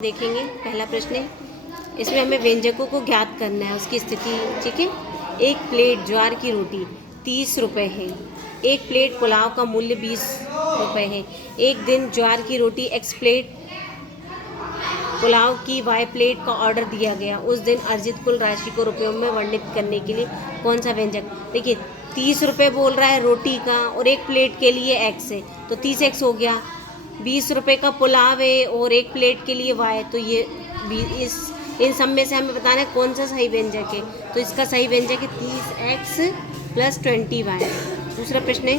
देखेंगे। पहला प्रश्न है, इसमें हमें व्यंजकों को ज्ञात करना है, उसकी स्थिति। ठीक है। एक प्लेट ज्वार की रोटी 30 रुपये है। एक प्लेट पुलाव का मूल्य 20 रुपये है। एक दिन ज्वार की रोटी x प्लेट, पुलाव की y प्लेट का ऑर्डर दिया गया। उस दिन अर्जित कुल राशि को रुपयों में वर्णित करने के लिए कौन सा व्यंजक। देखिए 30 रुपये बोल रहा है रोटी का और एक प्लेट के लिए x है, तो 30x हो गया। 20 रुपये का पुलाव है और एक प्लेट के लिए y, तो ये इन सब में से हमें बताना है कौन सा सही व्यंजक है। तो इसका सही व्यंजक है 30x + 20y। दूसरा प्रश्न है,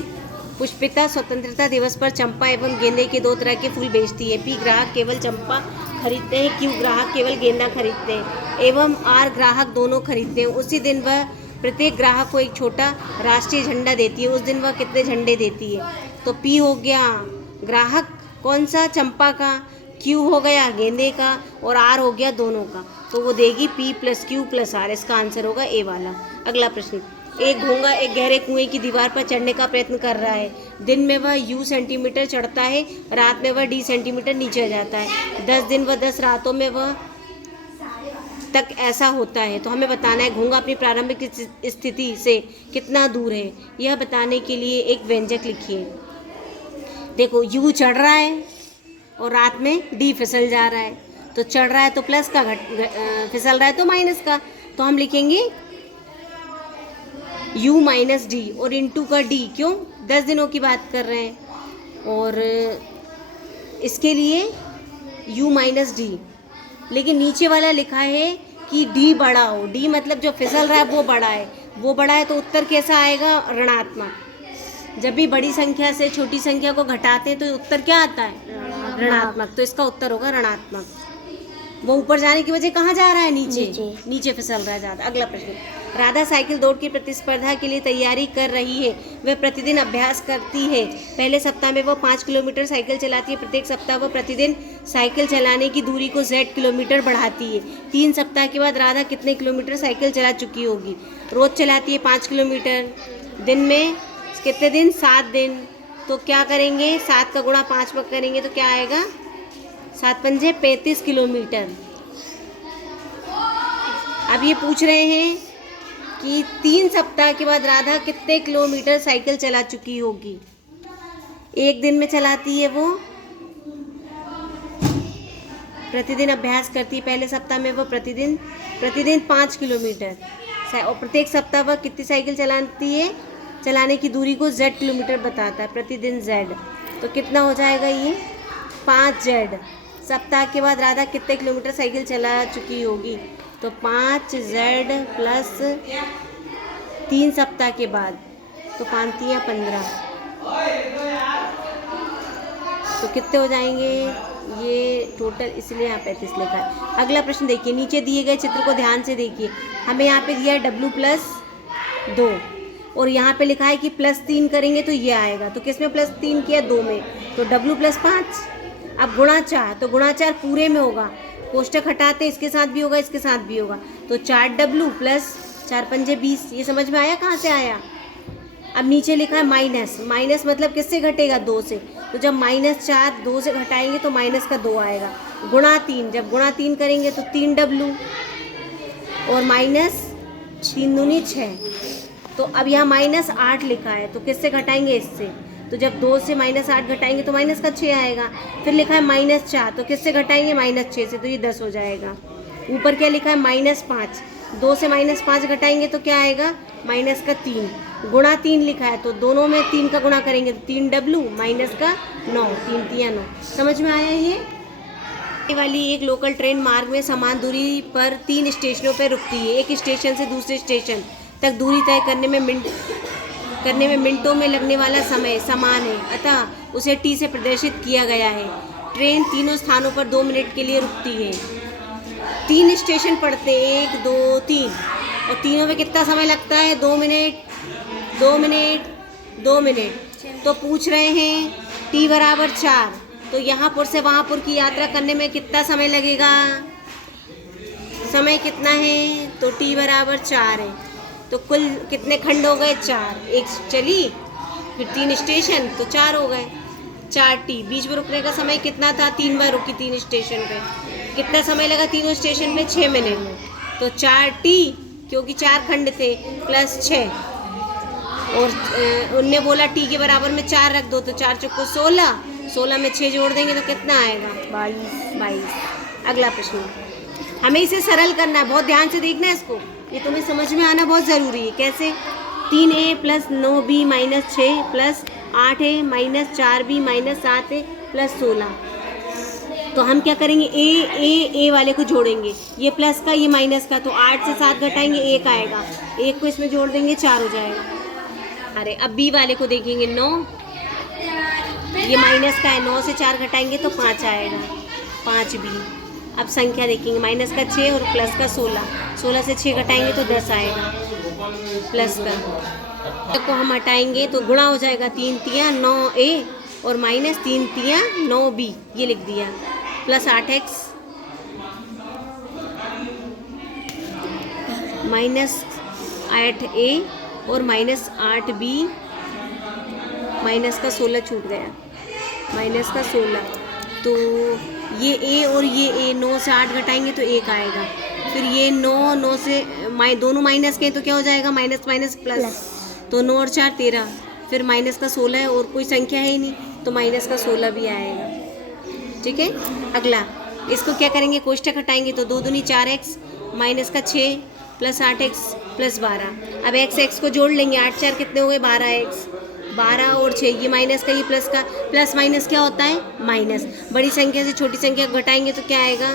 पुष्पिता स्वतंत्रता दिवस पर चंपा एवं गेंदे के 2 तरह के फूल बेचती है। पी ग्राहक केवल चंपा खरीदते हैं, क्यू ग्राहक केवल गेंदा खरीदते हैं एवं आर ग्राहक दोनों खरीदते हैं। उसी दिन वह प्रत्येक ग्राहक को एक छोटा राष्ट्रीय झंडा देती है। उस दिन वह कितने झंडे देती है। तो पी हो गया ग्राहक कौन सा, चंपा का, क्यू हो गया गेंदे का और आर हो गया दोनों का, तो वो देगी P + Q + R। इसका आंसर होगा ए वाला। अगला प्रश्न, एक घोंगा एक गहरे कुएं की दीवार पर चढ़ने का प्रयत्न कर रहा है। दिन में वह U सेंटीमीटर चढ़ता है, रात में वह D सेंटीमीटर नीचे आ जाता है। 10 दिन व 10 रातों में वह तक ऐसा होता है। तो हमें बताना है घोंगा अपनी प्रारंभिक स्थिति से कितना दूर है। यह बताने के लिए एक व्यंजक लिखिए। देखो U चढ़ रहा है और रात में D फिसल जा रहा है, तो चढ़ रहा है तो प्लस का, फिसल रहा है तो माइनस का, तो हम लिखेंगे U - D और इंटू का D। क्यों, 10 दिनों की बात कर रहे हैं और इसके लिए U - D, लेकिन नीचे वाला लिखा है कि D बड़ा हो। D मतलब जो फिसल रहा है वो बड़ा है, वो बड़ा है तो उत्तर कैसा आएगा, ऋणात्मक। जब भी बड़ी संख्या से छोटी संख्या को घटाते हैं तो उत्तर क्या आता है, ऋणात्मक। तो इसका उत्तर होगा ऋणात्मक। वो ऊपर जाने की वजह कहाँ जा रहा है, नीचे फिसल रहा है ज़्यादा। अगला प्रश्न, राधा साइकिल दौड़ की प्रतिस्पर्धा के लिए तैयारी कर रही है। वह प्रतिदिन अभ्यास करती है। पहले सप्ताह में वह 5 किलोमीटर साइकिल चलाती है। प्रत्येक सप्ताह वह प्रतिदिन साइकिल चलाने की दूरी को Z किलोमीटर बढ़ाती है। 3 सप्ताह के बाद राधा कितने किलोमीटर साइकिल चला चुकी होगी। रोज़ चलाती है 5 किलोमीटर, दिन में कितने दिन, 7 दिन। तो क्या करेंगे, 7 का गुणा 5 पर करेंगे तो क्या आएगा, 7 पंजे 35 किलोमीटर। अब ये पूछ रहे हैं कि 3 सप्ताह के बाद राधा कितने किलोमीटर साइकिल चला चुकी होगी। एक दिन में चलाती है वो, प्रतिदिन अभ्यास करती है। पहले सप्ताह में वो प्रतिदिन 5 किलोमीटर, और प्रत्येक सप्ताह वह कितनी साइकिल चलाती है, चलाने की दूरी को Z किलोमीटर बताता है, प्रतिदिन Z। तो कितना हो जाएगा ये, 5Z। सप्ताह के बाद राधा कितने किलोमीटर साइकिल चला चुकी होगी, तो 5Z + 3 सप्ताह के बाद, तो 5 × 15, तो कितने हो जाएंगे ये टोटल, इसलिए यहाँ 35 लिखा है। अगला प्रश्न देखिए, नीचे दिए गए चित्र को ध्यान से देखिए। हमें यहाँ पे दिया है W + 2 और यहाँ पे लिखा है कि +3 करेंगे तो ये आएगा। तो किस में +3 किया, 2 में, तो W + 5। अब गुणा 4, तो गुणा 4 पूरे में होगा, कोष्टक हटाते इसके साथ भी होगा इसके साथ भी होगा, तो 4W + 4 पंजे 20। ये समझ में आया कहाँ से आया। अब नीचे लिखा है माइनस, माइनस मतलब किससे घटेगा, 2 से। तो जब -4 2 से घटाएंगे तो माइनस का 2 आएगा। गुणा 3, जब गुणा 3 करेंगे तो 3W और -3 दूनी 6। तो अब यहाँ -8 लिखा है, तो किससे घटाएंगे, इससे। तो जब 2 से -8 घटाएंगे तो माइनस का 6 आएगा। फिर लिखा है -4, तो किससे घटाएंगे, -6 से, तो ये 10 हो जाएगा। ऊपर क्या लिखा है, -5, 2 से -5 घटाएंगे तो क्या आएगा, माइनस का 3। गुणा 3 लिखा है, तो दोनों में 3 का गुणा करेंगे तो 3W माइनस का 9, 3 × 9। समझ में आया ये वाली। एक लोकल ट्रेन मार्ग में समान दूरी पर 3 स्टेशनों पर रुकती है। एक स्टेशन से दूसरे स्टेशन तक दूरी तय करने में मिनटों में लगने वाला समय समान है, अतः उसे T से प्रदर्शित किया गया है। ट्रेन तीनों स्थानों पर 2 मिनट के लिए रुकती है। 3 स्टेशन पड़ते हैं, 1 2 3, और तीनों में कितना समय लगता है, 2 मिनट 2 मिनट 2 मिनट। तो पूछ रहे हैं T = 4, तो यहाँ पर से वहाँ पर की यात्रा करने में कितना समय लगेगा, समय कितना है, तो T = 4 है। तो कुल कितने खंड हो गए, 4। एक चली, फिर 3 स्टेशन, तो 4 हो गए। 4t, बीच में रुकने का समय कितना था, 3 बार रुकी 3 स्टेशन पे, कितना समय लगा तीनों स्टेशन पे, 6 मिनट। तो 4t क्योंकि 4 खंड थे प्लस 6, और उनने बोला t के बराबर में 4 रख दो, तो 4 चौको 16, 16 में 6 जोड़ देंगे तो कितना आएगा, 22। अगला प्रश्न, हमें इसे सरल करना है, बहुत ध्यान से देखना है इसको, ये तुम्हें समझ में आना बहुत ज़रूरी है। कैसे, 3a plus 9b minus 6 plus 8a minus 4b minus 7a plus 16। तो हम क्या करेंगे, ए वाले को जोड़ेंगे, ये प्लस का ये माइनस का, तो 8 से 7 घटाएंगे 1 आएगा, 1 को इसमें जोड़ देंगे 4 हो जाएगा। अरे अब बी वाले को देखेंगे, 9, ये माइनस का है, 9 से 4 घटाएंगे तो 5 आएगा, 5b। अब संख्या देखेंगे, माइनस का 6 और प्लस का 16, 16 से 6 घटाएंगे तो 10 आएगा, प्लस का को हम हटाएंगे तो गुणा हो जाएगा, 3 तियाँ 9a और माइनस 3 तियाँ 9b, ये लिख दिया, प्लस 8x माइनस 8a और माइनस 8b, माइनस का 16 छूट गया, माइनस का 16, तो ये a और ये a 9 से 8 घटाएंगे तो 1 आएगा, फिर ये 9 से दोनों माइनस के तो क्या हो जाएगा, माइनस माइनस प्लस, तो 9 और 4 13, फिर माइनस का 16 है और कोई संख्या है ही नहीं, तो माइनस का 16 भी आएगा। ठीक है, अगला इसको क्या करेंगे, कोष्ठक हटाएंगे तो 2 दूनी 4x माइनस का 6 प्लस 8x प्लस 12। अब x को जोड़ लेंगे, 8 4 कितने हुए, 12x, 12 और 6, ये माइनस का, ये प्लस का, प्लस माइनस क्या होता है, माइनस। बड़ी संख्या से छोटी संख्या घटाएंगे तो क्या आएगा,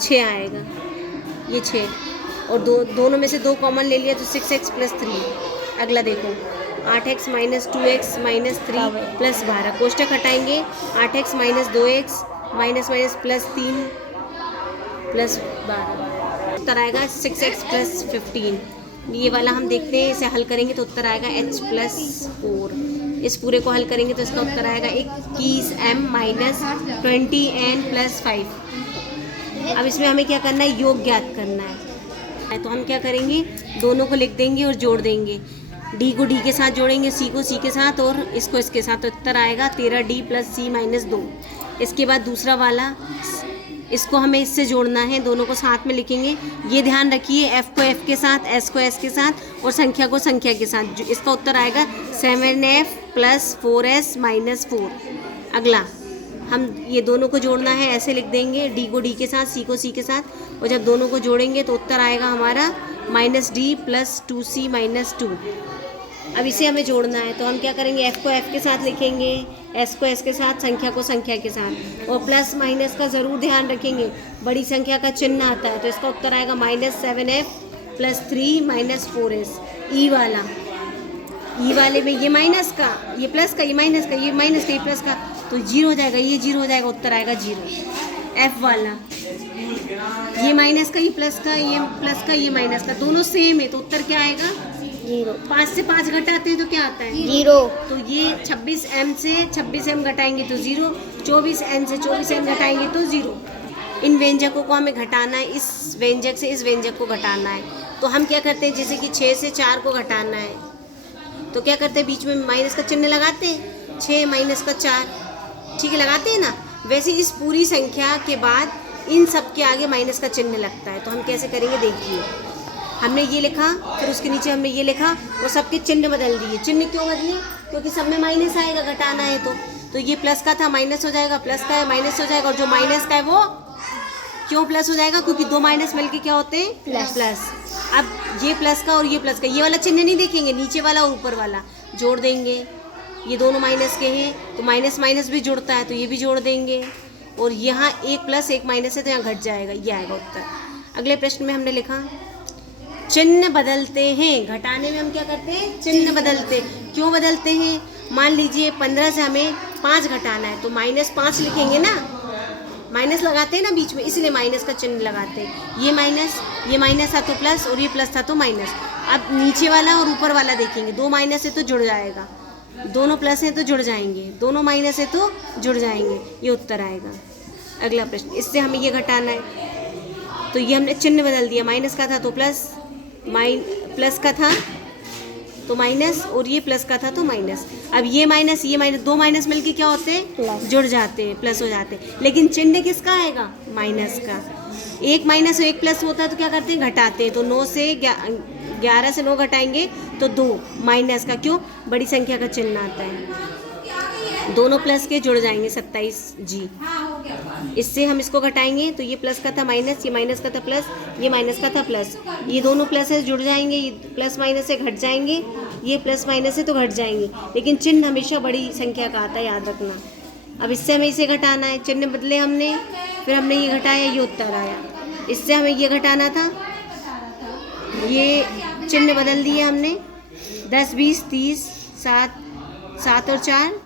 6 आएगा, ये 6, और दोनों में से 2 कॉमन ले लिया तो 6x प्लस 3। अगला देखो, 8x minus 2x minus 3 plus 12, कोष्ठक हटाएंगे, 8x minus 2x minus minus plus 3 plus 12, उत्तर आएगा 6x प्लस 15। ये वाला हम देखते हैं, इसे हल करेंगे तो उत्तर आएगा h प्लस 4। इस पूरे को हल करेंगे तो इसका उत्तर आएगा 21m माइनस 20n प्लस 5। अब इसमें हमें क्या करना है, योग ज्ञात करना है, तो हम क्या करेंगे, दोनों को लिख देंगे और जोड़ देंगे, d को d के साथ जोड़ेंगे, c को c के साथ और इसको इसके साथ, तो उत्तर आएगा 13d प्लस c माइनस 2। इसके बाद दूसरा वाला, इसको हमें इससे जोड़ना है, दोनों को साथ में लिखेंगे, ये ध्यान रखिए, f को f के साथ, s को s के साथ और संख्या को संख्या के साथ, जो इसका उत्तर आएगा 7f प्लस 4s माइनस 4। अगला हम ये दोनों को जोड़ना है, ऐसे लिख देंगे, d को d के साथ, c को c के साथ, और जब दोनों को जोड़ेंगे तो उत्तर आएगा हमारा minus d plus 2c minus 2। अब इसे हमें जोड़ना है, तो हम क्या करेंगे, f को f के साथ लिखेंगे, s को s के साथ, संख्या को संख्या के साथ, और प्लस माइनस का ज़रूर ध्यान रखेंगे, बड़ी संख्या का चिन्ह आता है, तो इसका उत्तर आएगा minus 7f plus 3 minus 4s। ई वाले में ये माइनस का, ये प्लस का, ये माइनस का, ये माइनस का, ये प्लस का, तो 0 हो जाएगा, ये 0 हो जाएगा, उत्तर आएगा 0। f वाला, ये माइनस का, ये प्लस का, ये प्लस का, ये माइनस का, दोनों सेम है, तो उत्तर क्या आएगा, 0। 5 से 5 घटाते हैं तो क्या आता है, 0। तो ये 26m से 26m घटाएंगे तो 0, 24n से 24n घटाएंगे तो 0। इन व्यंजकों को हमें घटाना है, इस व्यंजक से इस व्यंजक को घटाना है, तो हम क्या करते हैं, जैसे कि 6 से 4 को घटाना है तो क्या करते हैं, बीच में माइनस का चिन्ह लगाते हैं, 6 माइनस का 4, ठीक है, लगाते हैं ना। वैसे इस पूरी संख्या के बाद इन सब के आगे माइनस का चिन्ह लगता है, तो हम कैसे करेंगे, देखिए, हमने ये लिखा, फिर उसके नीचे हमने ये लिखा, और सबके चिन्ह बदल दिए। चिन्ह क्यों बदले, क्योंकि सब में माइनस आएगा, घटाना है तो ये प्लस का था, माइनस हो जाएगा, प्लस का है माइनस हो जाएगा, और जो माइनस का है वो क्यों प्लस हो जाएगा, क्योंकि 2 माइनस मिलके क्या होते हैं, प्लस। अब ये प्लस का और ये प्लस का, ये वाला चिन्ह नहीं देखेंगे, नीचे वाला और ऊपर वाला जोड़ देंगे, ये दोनों माइनस के हैं तो माइनस माइनस भी जुड़ता है, तो ये भी जोड़ देंगे, और यहाँ एक प्लस एक माइनस है तो यहाँ घट जाएगा, ये आएगा उत्तर। अगले प्रश्न में हमने लिखा, चिन्ह बदलते हैं, घटाने में हम क्या करते हैं, चिन्ह बदलते। क्यों बदलते हैं, मान लीजिए 15 से हमें 5 घटाना है तो -5 लिखेंगे ना, माइनस लगाते हैं ना बीच में, इसलिए माइनस का चिन्ह लगाते हैं। ये माइनस था तो प्लस, और ये प्लस था तो माइनस। अब नीचे वाला और ऊपर वाला देखेंगे, 2 माइनस है तो जुड़ जाएगा, दोनों प्लस हैं तो जुड़ जाएंगे, दोनों माइनस है तो जुड़ जाएंगे, ये उत्तर आएगा। अगला प्रश्न, इससे हमें ये घटाना है, तो ये हमने चिन्ह बदल दिया, माइनस का था तो प्लस, प्लस का था तो माइनस, और ये प्लस का था तो माइनस। अब ये माइनस दो माइनस मिलके क्या होते हैं, प्लस। जुड़ जाते हैं, प्लस हो जाते हैं। लेकिन चिन्ह किसका आएगा, माइनस का। एक माइनस और एक प्लस होता है तो क्या करते हैं, घटाते हैं। तो 9 से 11 से 9 घटाएंगे तो 2 माइनस का, क्यों, बड़ी संख्या का चिन्ह आता है। दोनों प्लस के जुड़ जाएंगे 27 जी। इससे हम इसको घटाएंगे तो ये प्लस का था माइनस, ये माइनस का था प्लस, ये माइनस का था प्लस, ये दोनों प्लस से जुड़ जाएंगे, ये प्लस माइनस से घट जाएंगे, ये प्लस माइनस से तो घट जाएंगे। लेकिन चिन्ह हमेशा बड़ी संख्या का आता है, याद रखना। अब इससे हमें इसे घटाना है, चिन्ह बदले हमने, फिर हमने ये घटाया, ये उत्तर आया। इससे हमें ये घटाना था, ये चिन्ह बदल दिए हमने, 10 20 30 7 और 4,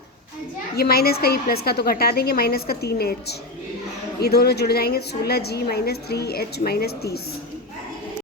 ये माइनस का, ये प्लस का तो घटा देंगे, माइनस का 3h, ये दोनों जुड़ जाएंगे 16g - 3h - 30।